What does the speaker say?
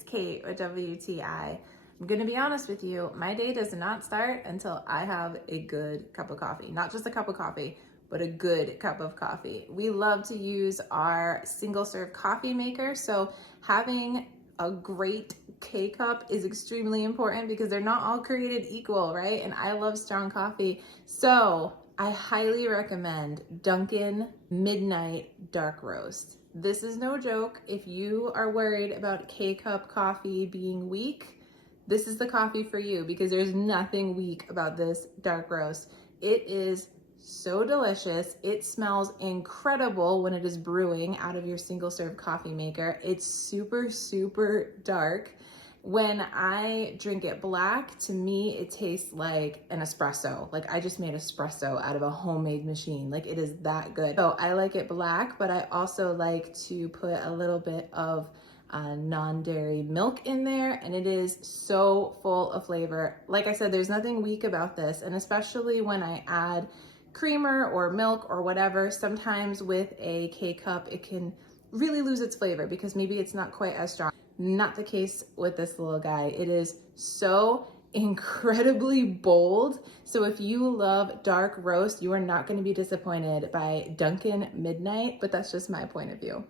it's Kate with WTI. I'm gonna be honest with you, my day does not start until I have a good cup of coffee. Not just a cup of coffee, but a good cup of coffee. We love to use our single serve coffee maker, so having a great K-Cup is extremely important because they're not all created equal, right? And I love strong coffee. So I highly recommend Dunkin Midnight Dark Roast. This is no joke. If you are worried about K-Cup coffee being weak, this is the coffee for you because there's nothing weak about this dark roast. It is so delicious. It smells incredible when it is brewing out of your single serve coffee maker. It's super, super dark. When I drink it black, to me, it tastes like an espresso. Like I just made espresso out of a homemade machine. Like it is that good. So I like it black, but I also like to put a little bit of non-dairy milk in there, and it is so full of flavor. Like I said, there's nothing weak about this, and especially when I add creamer or milk or whatever, sometimes with a K-Cup, it can really lose its flavor because maybe it's not quite as strong. Not the case with this little guy. It is so incredibly bold. So if you love dark roast, you are not going to be disappointed by Dunkin Midnight, but that's just my point of view.